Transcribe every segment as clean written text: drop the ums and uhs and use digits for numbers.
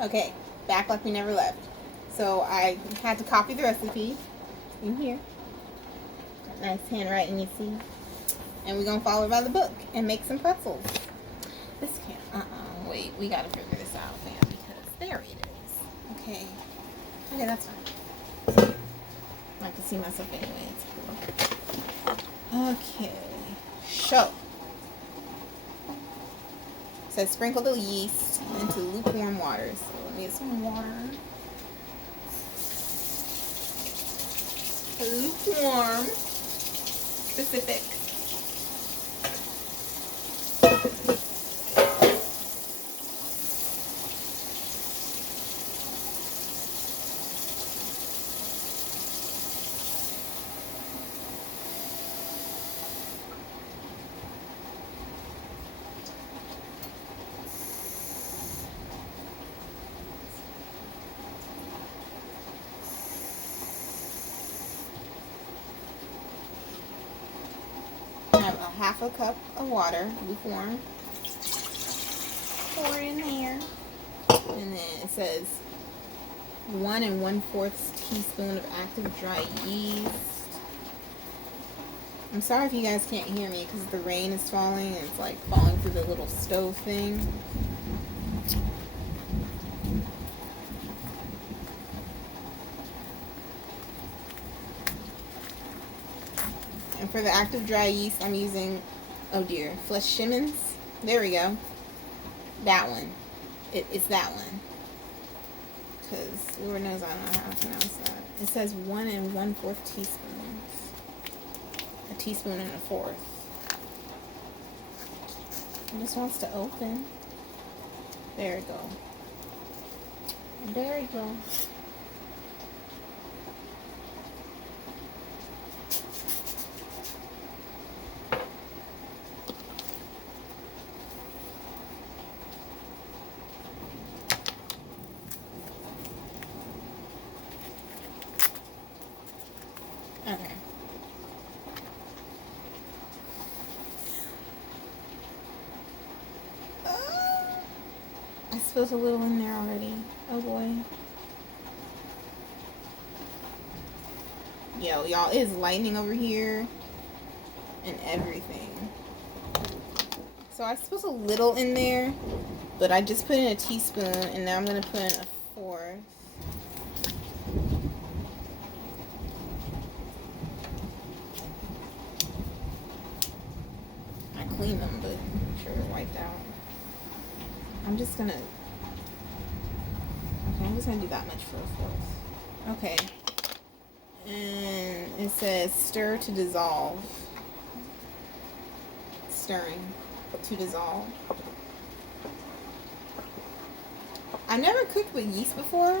Okay, back like we never left. So I had to copy the recipe in here. Nice handwriting, you see. And we're gonna follow by the book and make some pretzels. This can't. Wait, we gotta figure this out, fam. Because there it is. Okay. Okay, that's fine. I can see myself anyway. It's cool. Okay. So. It says sprinkle the yeast into lukewarm water. So let me get some water. Lukewarm. Specific. I have a half a cup of water, lukewarm. Pour it in there. And then it says 1 1/4 teaspoon of active dry yeast. I'm sorry if you guys can't hear me because the rain is falling and it's like falling through the little stove thing. And for the active dry yeast, I'm using, oh dear, Fleischmann's. There we go. That one. It's that one. Because Lord knows I don't know how to pronounce that. It says 1 1/4 teaspoons. A teaspoon and a fourth. It just wants to open. There we go. There we go. Okay. I spilled a little in there already. Oh boy. Yo, y'all, it is lightning over here and everything. So I spilled a little in there, but I just put in a teaspoon and now I'm going to put in a fourth. I cleaned them, but I'm sure they're wiped out. I'm just going to, okay, I'm just going to do that much for a fourth. Okay. And it says stir to dissolve. Stirring to dissolve. I've never cooked with yeast before.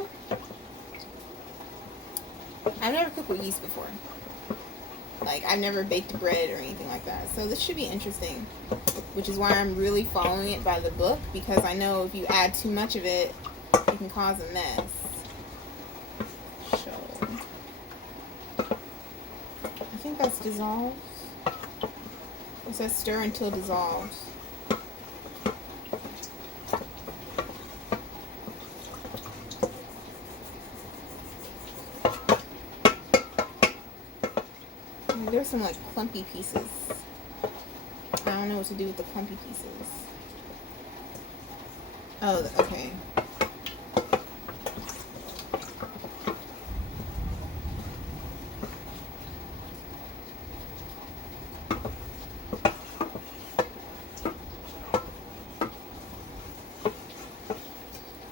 Like, I've never baked bread or anything like that. So this should be interesting. Which is why I'm really following it by the book. Because I know if you add too much of it, it can cause a mess. I think that's dissolved. It says stir until dissolved. There's some like clumpy pieces. I don't know what to do with the clumpy pieces. Oh, okay.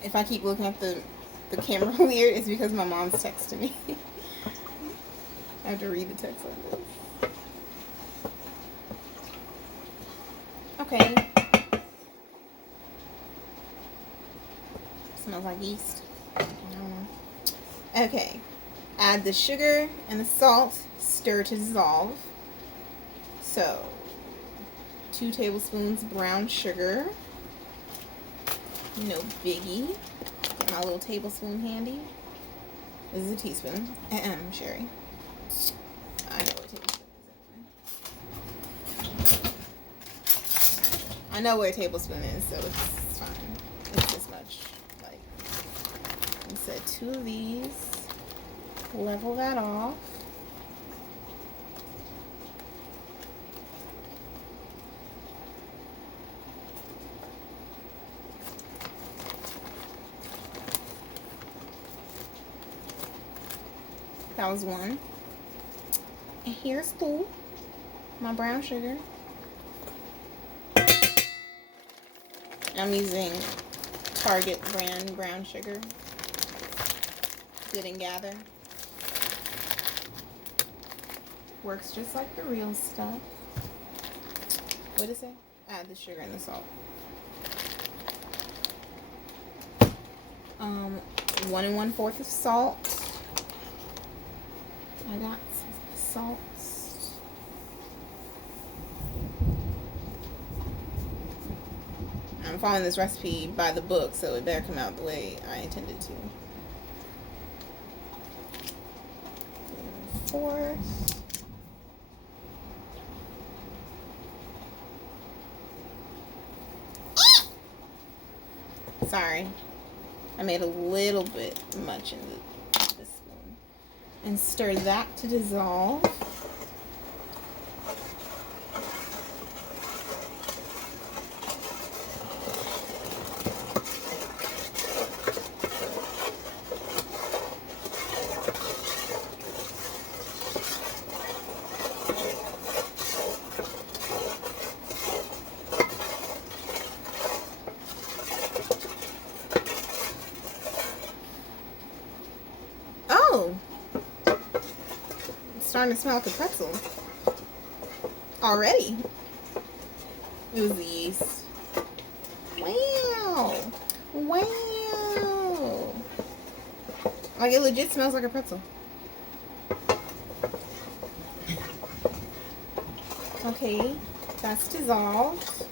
If I keep looking at the camera weird, it's because my mom's texting me. I have to read the text like this. Okay. Smells like yeast. I don't know. Okay. Add the sugar and the salt. Stir to dissolve. So, 2 tablespoons brown sugar. No biggie. Get my little tablespoon handy. This is a teaspoon. Sherry. I know what a tablespoon is. I know where a tablespoon is, so it's fine. It's this much. Like, 2 of these, level that off. That was 1. And here's 2, my brown sugar. I'm using Target brand brown sugar. Good and Gather. Works just like the real stuff. What is it? Add the sugar and the salt. 1 1/4 of salt. I got salt. I'm following this recipe by the book, so it better come out the way I intended to. 4. Sorry, I made a little bit much in the spoon. And stir that to dissolve. Starting to smell like a pretzel already. It was the yeast. Wow. Wow. Like, it legit smells like a pretzel. Okay, that's dissolved.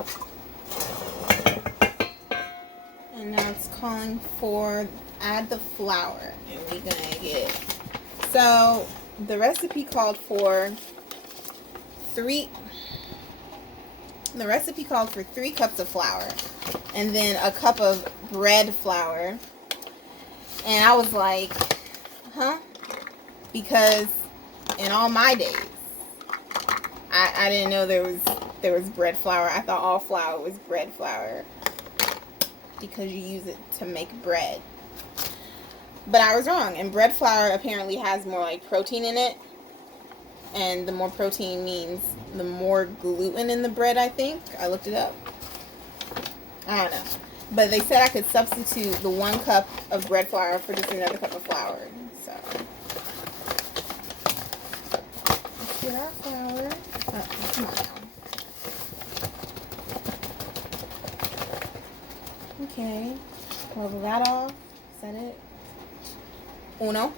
And now it's calling for add the flour. And we're gonna get, so the recipe called for 3 cups of flour and then a cup of bread flour. And I was like, huh? Because in all my days, I didn't know there was bread flour. I thought all flour was bread flour because you use it to make bread. But I was wrong, and bread flour apparently has more like protein in it, and the more protein means the more gluten in the bread, I think. I looked it up. I don't know. But they said I could substitute the 1 cup of bread flour for just another cup of flour. So, let's get our flour. Oh, come on now. Okay, level that off. Is that it? 1. 2.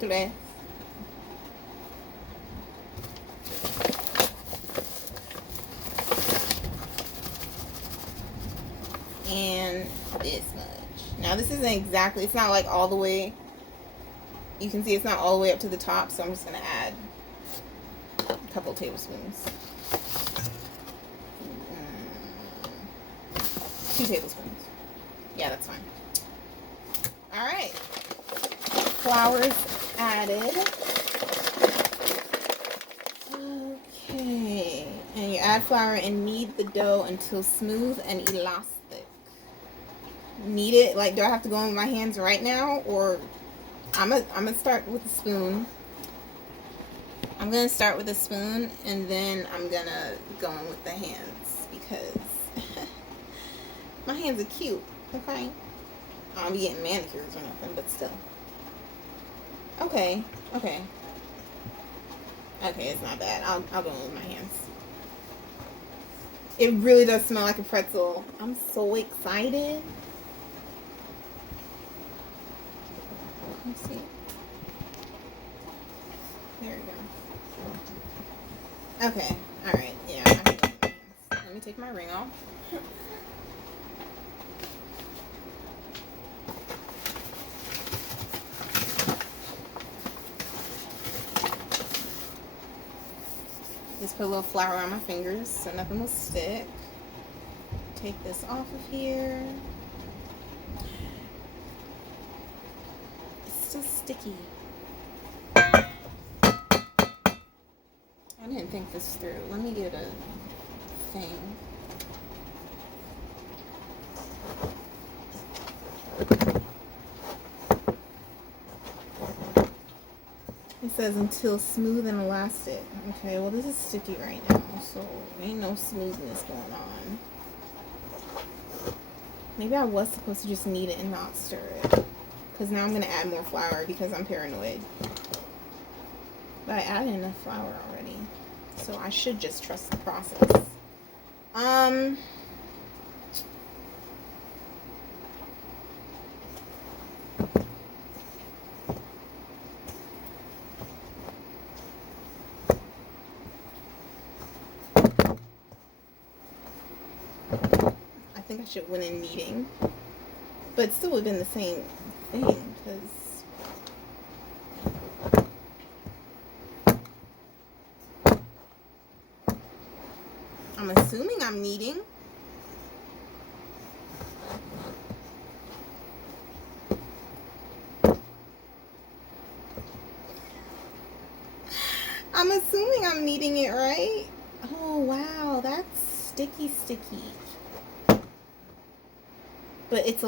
3. And this much. Now this isn't exactly, it's not like all the way, you can see it's not all the way up to the top, so I'm just going to add a couple tablespoons. 2 tablespoons. Yeah, that's fine. Alright. Flour's added. Okay. And you add flour and knead the dough until smooth and elastic. Knead it, like, do I have to go in with my hands right now, or I'm gonna start with a spoon. I'm gonna start with a spoon, and then I'm gonna go in with the hands because my hands are cute. Okay, I'll be getting manicures or nothing, but still. Okay, it's not bad. I'll go in with my hands. It really does smell like a pretzel. I'm so excited. Let's see. There we go. Okay. All right. Yeah. I can do it. Let me take my ring off. Just put a little flour on my fingers so nothing will stick. Take this off of here. It's still sticky. I didn't think this through. Let me get a thing. It says until smooth and elastic. Okay, well this is sticky right now, so ain't no smoothness going on. Maybe I was supposed to just knead it and not stir it. Because now I'm going to add more flour because I'm paranoid. But I added enough flour already. So I should just trust the process. I think I should have went in kneading. But it still would have been the same thing because I'm assuming I'm kneading. I'm assuming I'm kneading it right. Oh wow, that's sticky. But it's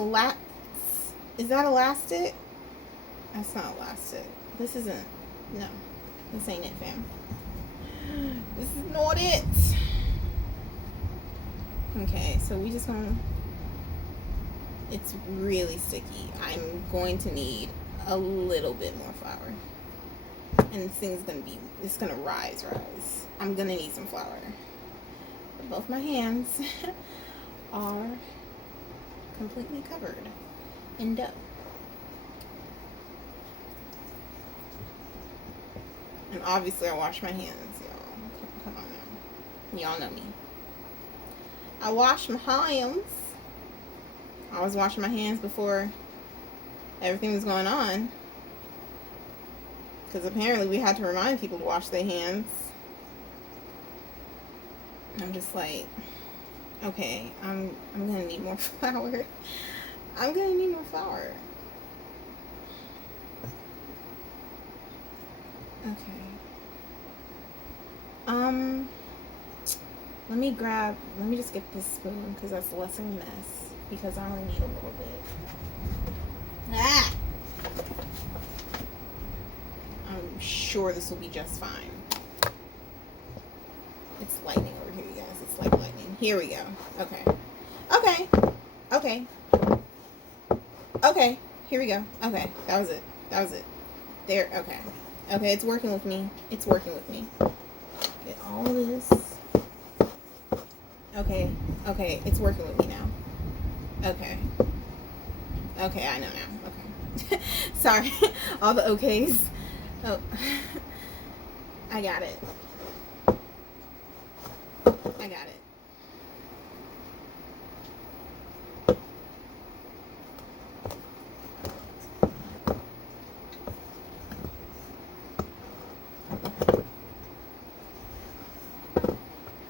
is that elastic? That's not elastic. This isn't. No, this ain't it, fam. This is not it. Okay, so we just gonna. It's really sticky. I'm going to need a little bit more flour, and this thing's gonna be. It's gonna rise. I'm gonna need some flour. But both my hands are completely covered in dough. And obviously I wash my hands, y'all. Come on now. Y'all know me. I wash my hands. I was washing my hands before everything was going on. Because apparently we had to remind people to wash their hands. And I'm just like, okay, I'm gonna need more flour. I'm gonna need more flour. Okay. Let me just get this spoon because that's less of a mess. Because I only need a little bit. Ah! I'm sure this will be just fine. It's lightning over here, you guys. It's like lightning. Here we go. Okay. Here we go. Okay. That was it. There. Okay. Okay, it's working with me. Get all this. Okay, it's working with me now. Okay, I know now. Okay. Sorry, all the okays. Oh, I got it.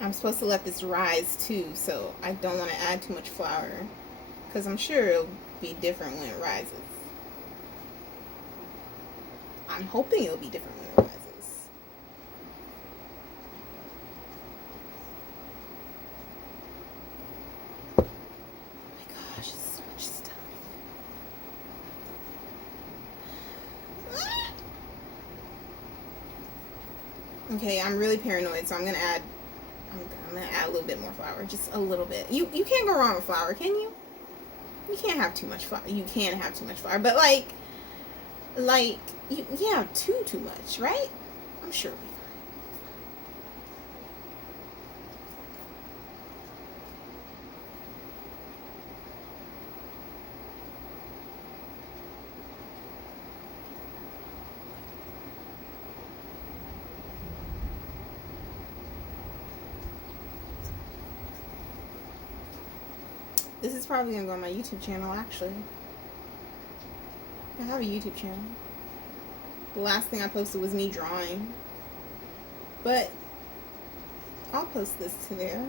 I'm supposed to let this rise too, so I don't want to add too much flour because I'm sure it'll be different when it rises. I'm hoping it'll be different when it rises. Oh my gosh, it's so much stuff. Okay, I'm really paranoid, so I'm gonna add a little bit more flour, just a little bit. You can't go wrong with flour, can you? You can't have too much flour. You can have too much flour, but like you have too much, right? I'm sure it'll be This is probably gonna go on my YouTube channel, actually. I have a YouTube channel. The last thing I posted was me drawing. But I'll post this to there,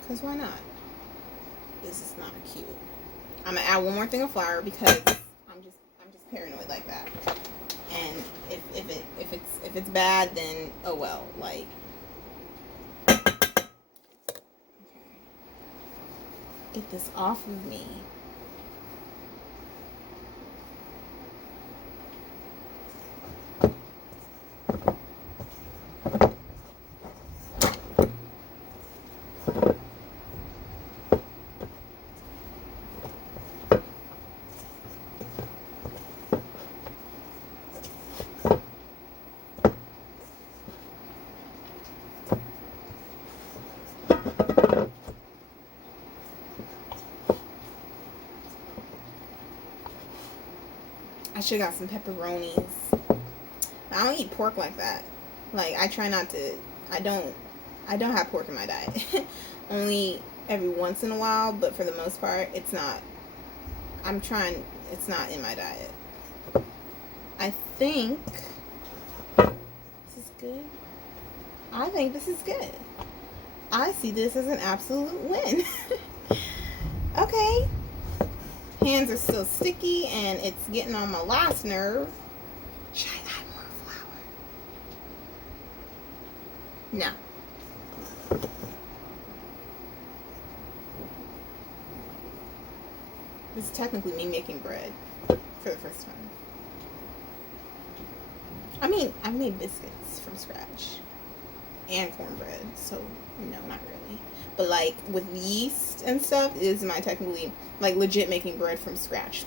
because why not? This is not cute. I'm gonna add one more thing of flour because I'm just paranoid like that. And if it's bad, then oh well. Like, okay. Get this off of me. I should have got some pepperonis. I don't eat pork like that. Like, I try not to. I don't have pork in my diet. Only every once in a while, but for the most part, it's not. It's not in my diet. I think this is good. I think this is good. I see this as an absolute win. Okay. Hands are still sticky and it's getting on my last nerve. Should I add more flour? No. This is technically me making bread for the first time. I mean, I made biscuits from scratch and cornbread, so no, not really. But like with yeast and stuff, is my technically like legit making bread from scratch.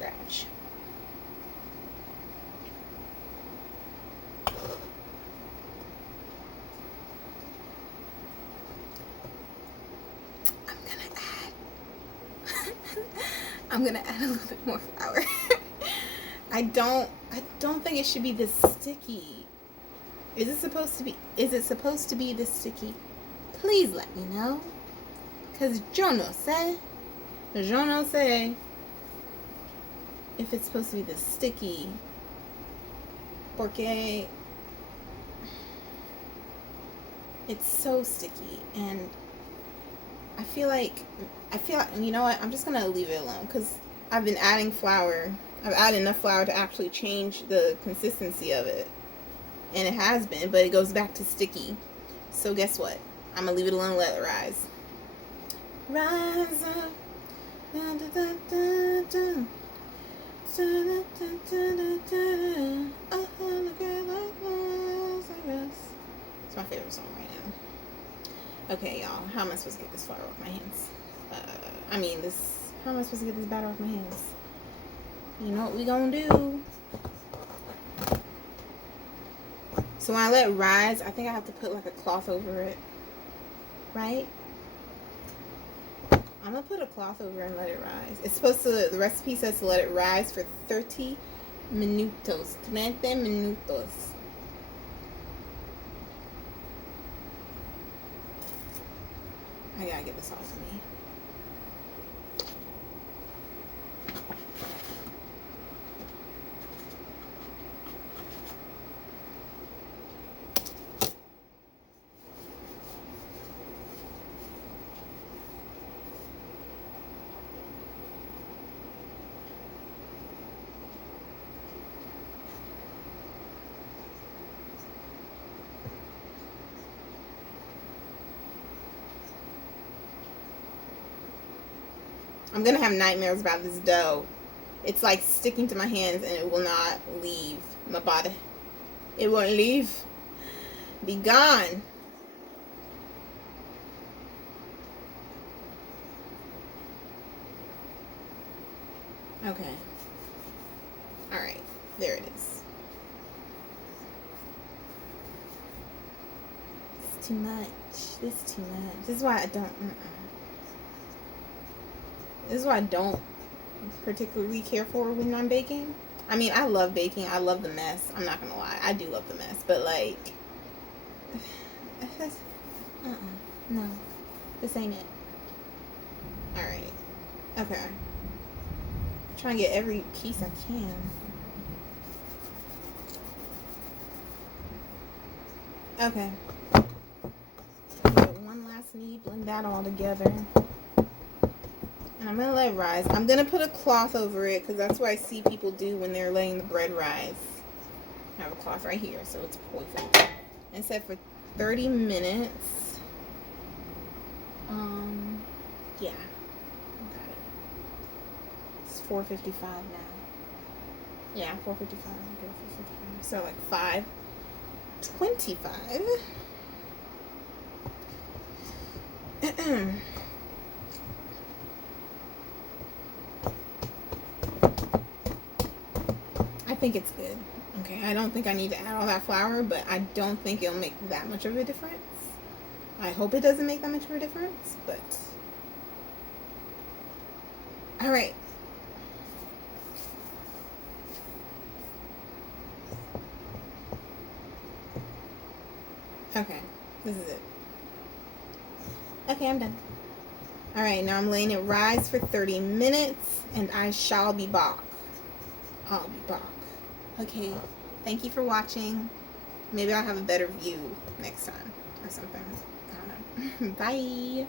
I'm gonna add a little bit more flour. I don't think it should be this sticky. Is it supposed to be this sticky? Please let me know. Cause yo no sé if it's supposed to be this sticky. Porque it's so sticky and I feel like, you know what, I'm just gonna leave it alone because I've been adding flour. I've added enough flour to actually change the consistency of it. And it has been, but it goes back to sticky. So guess what? I'm gonna leave it alone and let it rise. Rise up. Da, da, da, da, da. Da, da, da, da, da. Oh, the girl that was a rest. It's my favorite song right now. Okay, y'all. How am I supposed to get this flour off my hands? How am I supposed to get this batter off my hands? You know what we gonna do? So when I let it rise, I think I have to put like a cloth over it. Right? I'm gonna put a cloth over and let it rise. It's supposed to, the recipe says to let it rise for 30 minutos. 30 minutos. I gotta get this off of me. I'm gonna have nightmares about this dough. It's like sticking to my hands and it will not leave my body. It won't leave. Be gone. Okay. Alright. There it is. It's too much. This is too much. This is why I don't... This is what I don't particularly care for when I'm baking. I mean, I love baking. I love the mess. I'm not gonna lie. I do love the mess. But, like... No. This ain't it. Alright. Okay. Try and get every piece I can. Okay. Get one last knead, blend that all together. And I'm going to let it rise. I'm going to put a cloth over it because that's what I see people do when they're letting the bread rise. I have a cloth right here, so it's poisoned. And set for 30 minutes. Yeah. Okay. It's 4:55 now. Yeah, 4:55. Okay, 4:55. So like 5:25. I think it's good. Okay, I don't think I need to add all that flour, but I don't think it'll make that much of a difference. I hope it doesn't make that much of a difference, but... Alright. Okay, this is it. Okay, I'm done. Alright, now I'm letting it rise for 30 minutes, and I shall be back. I'll be back. Okay, thank you for watching. Maybe I'll have a better view next time or something. I don't know. Bye.